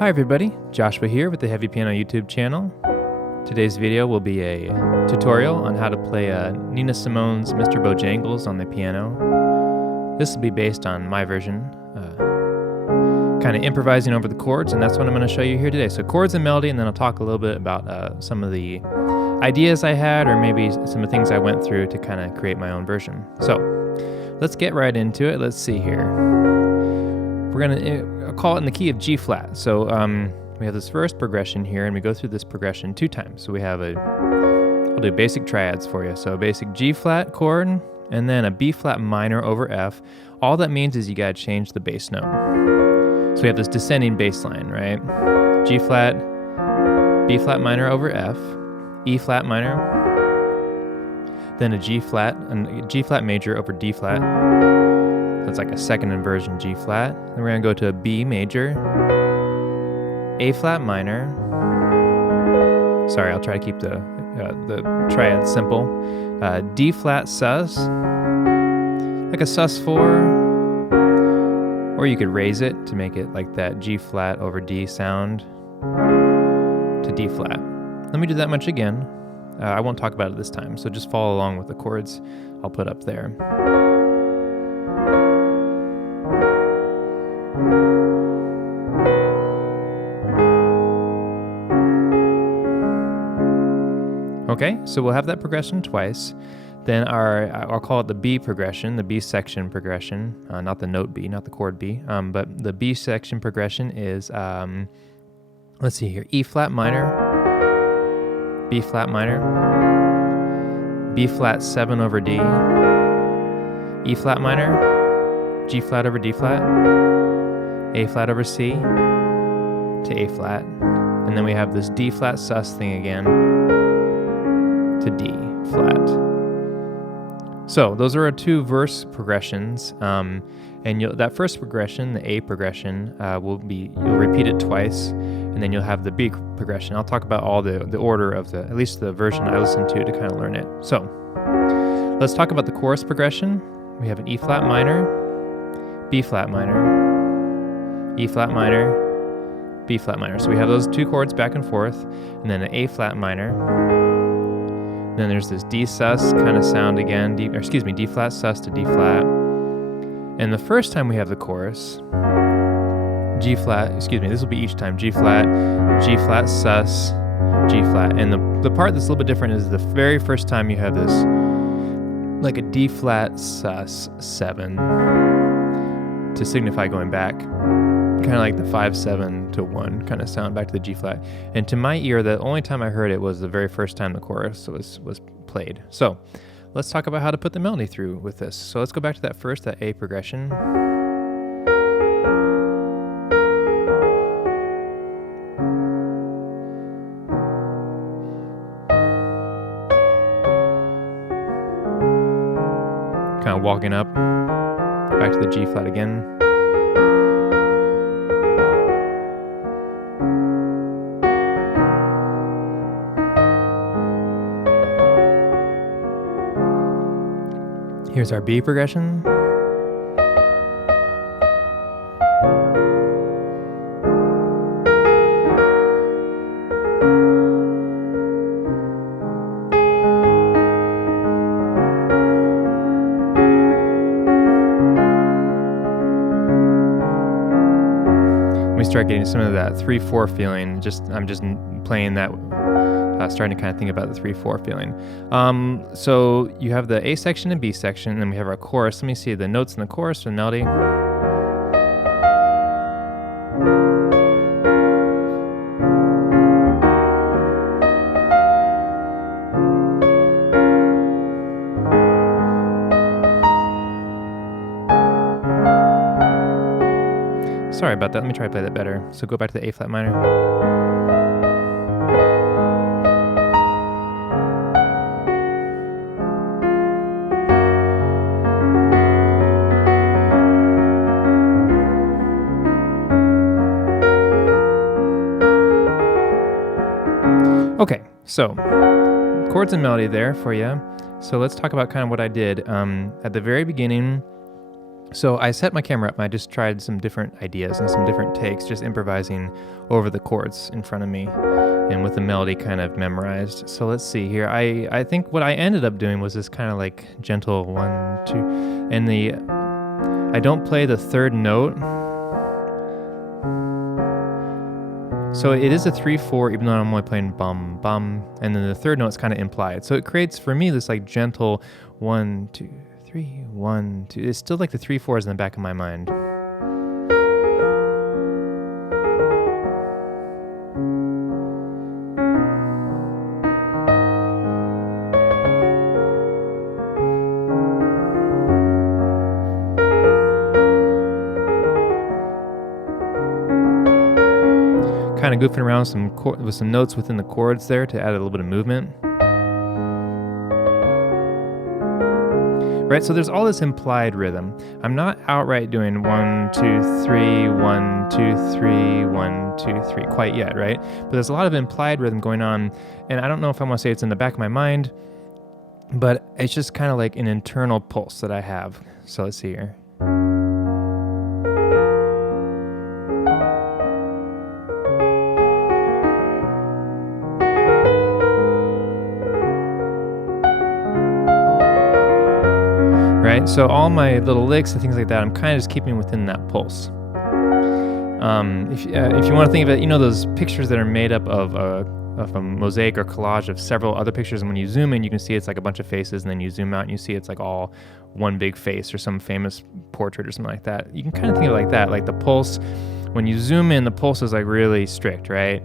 Hi everybody, Joshua here with the Heavy Piano YouTube channel. Today's video will be a tutorial on how to play Nina Simone's Mr. Bojangles on the piano. This will be based on my version, kind of improvising over the chords, and that's what I'm going to show you here today. So chords and melody, and then I'll talk a little bit about some of the ideas I had, or maybe some of the things I went through to kind of create my own version. So let's get right into it. Let's see here. We're going to call it in the key of G flat. So we have this first progression here, and we go through this progression 2 times. So we have I'll do basic triads for you. So a basic G flat chord, and then a B flat minor over F. All that means is you got to change the bass note. So we have this descending bass line, right? G flat, B flat minor over F, E flat minor, then a G flat major over D flat. That's like a second inversion G flat. Then we're gonna go to a B major, A flat minor. Sorry, I'll try to keep the triad simple. D flat sus, like a sus4, or you could raise it to make it like that G flat over D sound to D flat. Let me do that much again. I won't talk about it this time, so just follow along with the chords I'll put up there. Okay, so we'll have that progression twice. Then I'll call it the B progression, the B section progression, not the note B, not the chord B, but the B section progression is, let's see here, E flat minor, B flat minor, B flat 7 over D, E flat minor, G flat over D flat, A flat over C, to A flat, and then we have this D flat sus thing again, to D flat. So those are our 2 verse progressions, and that first progression, the A progression, you'll repeat it twice, and then you'll have the B progression. I'll talk about all the order of at least the version I listened to kind of learn it. So let's talk about the chorus progression. We have an E flat minor, B flat minor, E flat minor, B flat minor. So we have those 2 chords back and forth, and then an A flat minor. Then there's this D sus kind of sound again, D flat sus to D flat. And the first time we have the chorus, G flat, this will be each time, G flat sus, G flat. And the part that's a little bit different is the very first time you have this, like a D flat sus 7 to signify going back. Kind of like the 5-7 to 1 kind of sound back to the G flat. And to my ear, the only time I heard it was the very first time the chorus was played. So let's talk about how to put the melody through with this. So let's go back to that A progression. Kind of walking up, back to the G flat again. Here's our B progression. We start getting some of that 3/4 feeling. I'm just playing that. Starting to kind of think about the 3/4 feeling. So you have the A section and B section, and then we have our chorus. Let me see the notes in the chorus and melody. Sorry about that. Let me try to play that better. So go back to the A flat minor. Okay, so chords and melody there for you. So let's talk about kind of what I did. At the very beginning, So I set my camera up and I just tried some different ideas and some different takes, just improvising over the chords in front of me and with the melody kind of memorized. So let's see here. I think what I ended up doing was this kind of like gentle 1, 2, and I don't play the third note. So it is a 3/4, even though I'm only playing bum, bum, and then the third note's kind of implied. So it creates for me this like gentle 1, 2, 3, 1, 2. It's still like the 3/4s in the back of my mind. Kind of goofing around with some notes within the chords there to add a little bit of movement. Right, so there's all this implied rhythm. I'm not outright doing 1, 2, 3, 1, 2, 3, 1, 2, 3 quite yet, right? But there's a lot of implied rhythm going on, and I don't know if I want to say it's in the back of my mind, but it's just kind of like an internal pulse that I have. So let's see here. Right, so all my little licks and things like that, I'm kind of just keeping within that pulse. If you want to think of it, those pictures that are made up of a mosaic or collage of several other pictures, and when you zoom in, you can see it's like a bunch of faces, and then you zoom out and you see it's like all one big face or some famous portrait or something like that. You can kind of think of it like that, like the pulse. When you zoom in, the pulse is like really strict, right?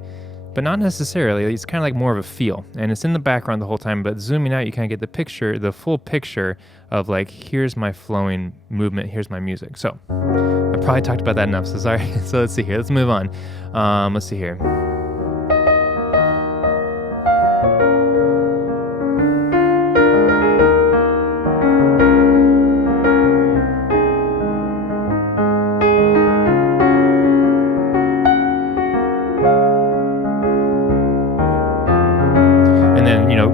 But not necessarily. It's kind of like more of a feel, and it's in the background the whole time, but zooming out, you kind of get the full picture of like, here's my flowing movement, here's my music. So I probably talked about that enough, so sorry. So let's see here, let's move on. Let's see here.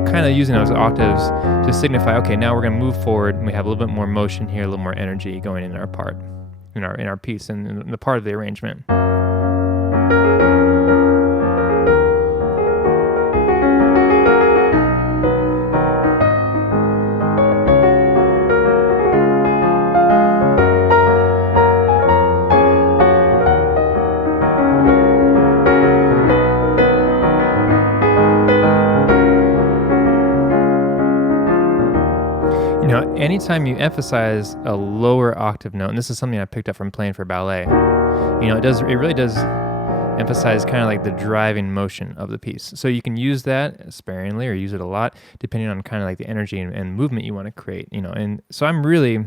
Kind of using those octaves to signify, okay, now we're going to move forward, and we have a little bit more motion here, a little more energy going in our part, in our piece, and in the part of the arrangement. Anytime you emphasize a lower octave note, and this is something I picked up from playing for ballet, it really does emphasize kind of like the driving motion of the piece. So you can use that sparingly or use it a lot, depending on kind of like the energy and movement you want to create, and so I'm really...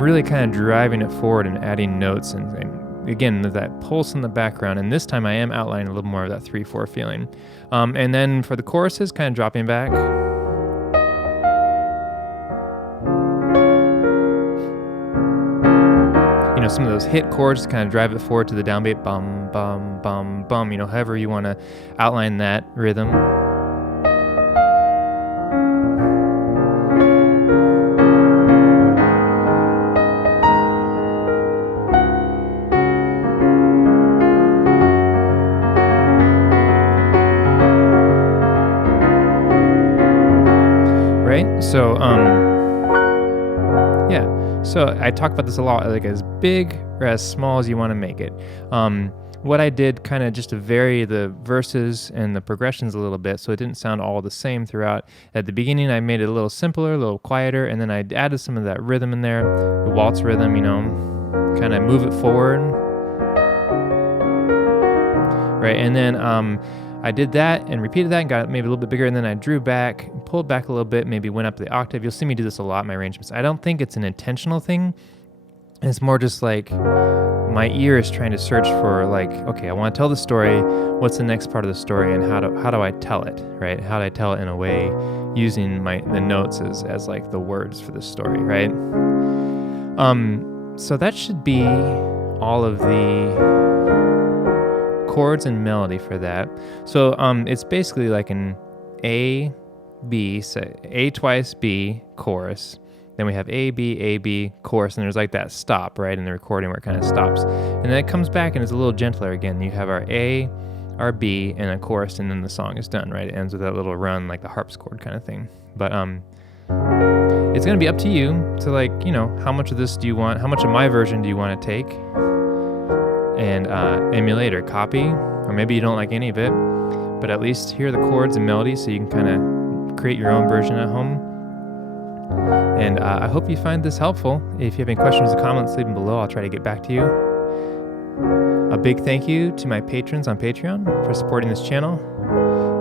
really kind of driving it forward and adding notes and again, that pulse in the background, and this time I am outlining a little more of that 3/4 feeling. And then for the choruses, kind of dropping back. Some of those hit chords kind of drive it forward to the downbeat, bum, bum, bum, bum, however you want to outline that rhythm. So, so I talk about this a lot, like as big or as small as you want to make it. What I did kind of just to vary the verses and the progressions a little bit so it didn't sound all the same throughout. At the beginning, I made it a little simpler, a little quieter, and then I added some of that rhythm in there, the waltz rhythm, kind of move it forward. Right, and then I did that and repeated that and got it maybe a little bit bigger, and then I drew back, pulled back a little bit, maybe went up the octave. You'll see me do this a lot in my arrangements. I don't think it's an intentional thing. It's more just like my ear is trying to search for like, okay, I want to tell the story. What's the next part of the story, and how do I tell it, right? How do I tell it in a way using the notes as like the words for the story, right? So that should be all of the chords and melody for that. So it's basically like an A, B, so A twice, B, chorus. Then we have A, B, chorus, and there's like that stop, right, in the recording where it kind of stops. And then it comes back and it's a little gentler again. You have our A, our B, and a chorus, and then the song is done, right? It ends with that little run, like the harpsichord kind of thing. But it's going to be up to you to, like, you know, how much of this do you want, how much of my version do you want to take and emulate or copy, or maybe you don't like any of it, but at least hear the chords and melodies so you can kind of create your own version at home. And I hope you find this helpful. If you have any questions or comments, leave them below. I'll try to get back to you. A big thank you to my patrons on Patreon for supporting this channel.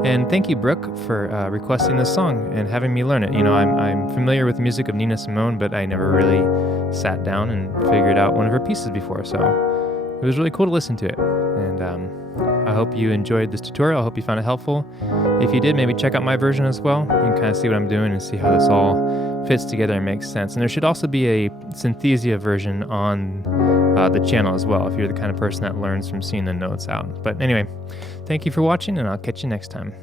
And thank you, Brooke, for requesting this song and having me learn it. You know, I'm familiar with the music of Nina Simone, but I never really sat down and figured out one of her pieces before. So it was really cool to listen to it. And I hope you enjoyed this tutorial. I hope you found it helpful. If you did, maybe check out my version as well. You can kind of see what I'm doing and see how this all fits together and makes sense. And there should also be a Synthesia version on the channel as well, if you're the kind of person that learns from seeing the notes out. But anyway, thank you for watching, and I'll catch you next time.